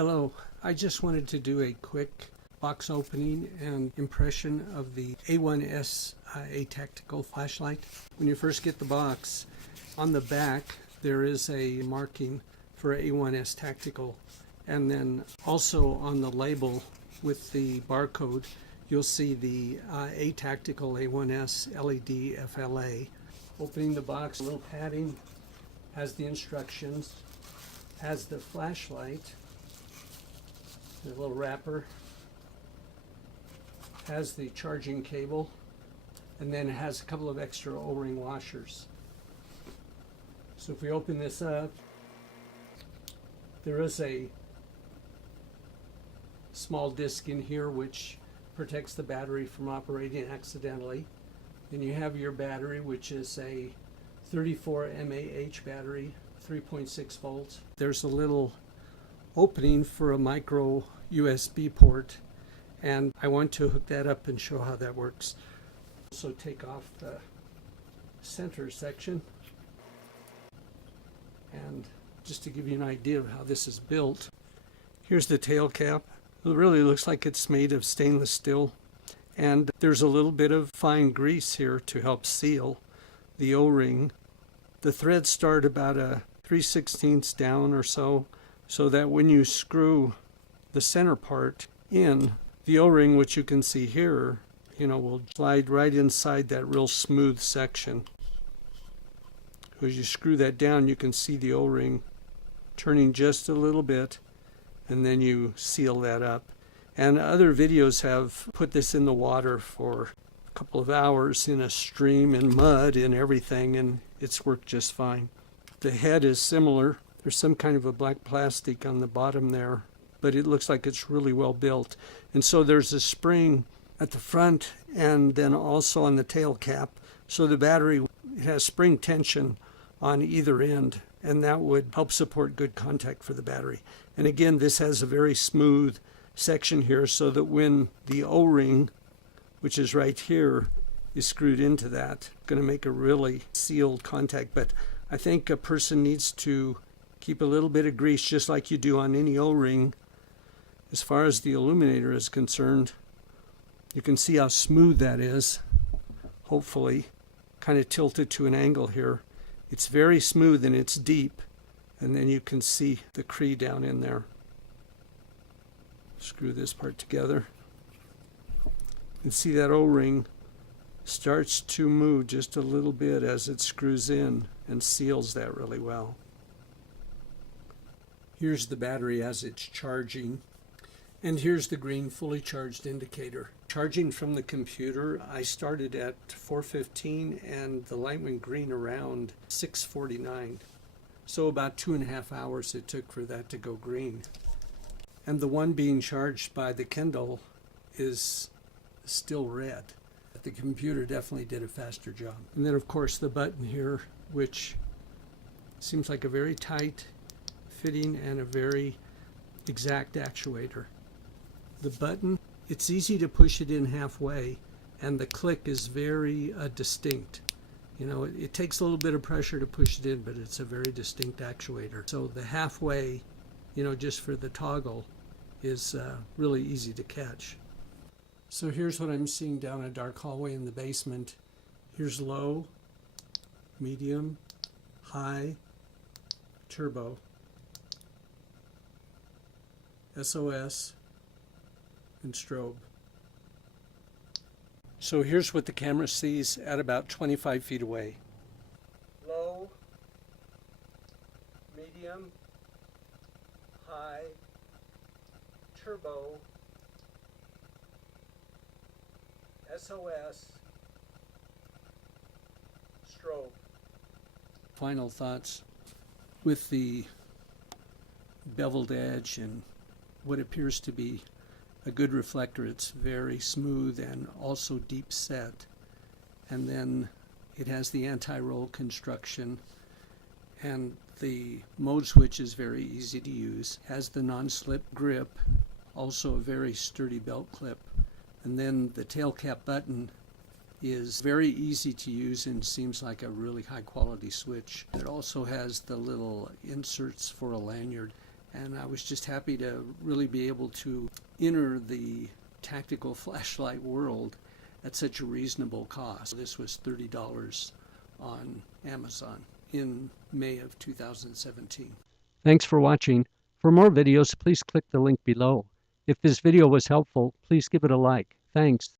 Hello, I just wanted to do a quick box opening and impression of the A1S Atactical flashlight. When you first get the box, on the back there is a marking for A1S Tactical, and then also on the label with the barcode you'll see the Atactical A1S LED FLA. Opening the box, a little padding, has the instructions, has the flashlight, the little wrapper, has the charging cable, and then it has a couple of extra O-ring washers. So if we open this up, there is a small disc in here which protects the battery from operating accidentally. Then you have your battery, which is a 34 mAh battery, 3.6 volts. There's a little opening for a micro USB port, and I want to hook that up and show how that works. So take off the center section, and just to give you an idea of how this is built, here's the tail cap. It really looks like it's made of stainless steel, and there's a little bit of fine grease here to help seal the O-ring. The threads start about a 3/16 down or so that when you screw the center part in, the O-ring, which you can see here, will slide right inside that real smooth section. As you screw that down, you can see the O-ring turning just a little bit, and then you seal that up. And other videos have put this in the water for a couple of hours in a stream and mud and everything, and it's worked just fine. The head is similar. There's some kind of a black plastic on the bottom there, but it looks like it's really well built. And so there's a spring at the front and then also on the tail cap. So the battery, it has spring tension on either end, and that would help support good contact for the battery. And again, this has a very smooth section here so that when the O-ring, which is right here, is screwed into that, it's going to make a really sealed contact. But I think a person needs to keep a little bit of grease, just like you do on any O-ring. As far as the illuminator is concerned, you can see how smooth that is, hopefully. Kind of tilted to an angle here. It's very smooth and it's deep, and then you can see the Cree down in there. Screw this part together. You can see that O-ring starts to move just a little bit as it screws in and seals that really well. Here's the battery as it's charging, and here's the green fully charged indicator. Charging from the computer, I started at 4:15 and the light went green around 6:49. So about 2.5 hours it took for that to go green. And the one being charged by the Kindle is still red. The computer definitely did a faster job. And then of course the button here, which seems like a very tight fitting and a very exact actuator. The button, it's easy to push it in halfway, and the click is very distinct. It takes a little bit of pressure to push it in, but it's a very distinct actuator. So the halfway, just for the toggle, is really easy to catch. So here's what I'm seeing down a dark hallway in the basement. Here's low, medium, high, turbo, SOS, and strobe. So here's what the camera sees at about 25 feet away. Low, medium, high, turbo, SOS, strobe. Final thoughts. With the beveled edge and what appears to be a good reflector, it's very smooth and also deep set. And then it has the anti-roll construction, and the mode switch is very easy to use. Has the non-slip grip, also a very sturdy belt clip. And then the tail cap button is very easy to use and seems like a really high quality switch. It also has the little inserts for a lanyard, And I was just happy to really be able to enter the tactical flashlight world at such a reasonable cost. This was $30 on Amazon in May of 2017. Thanks for watching. For more videos, please click the link below. If this video was helpful, please give it a like. Thanks.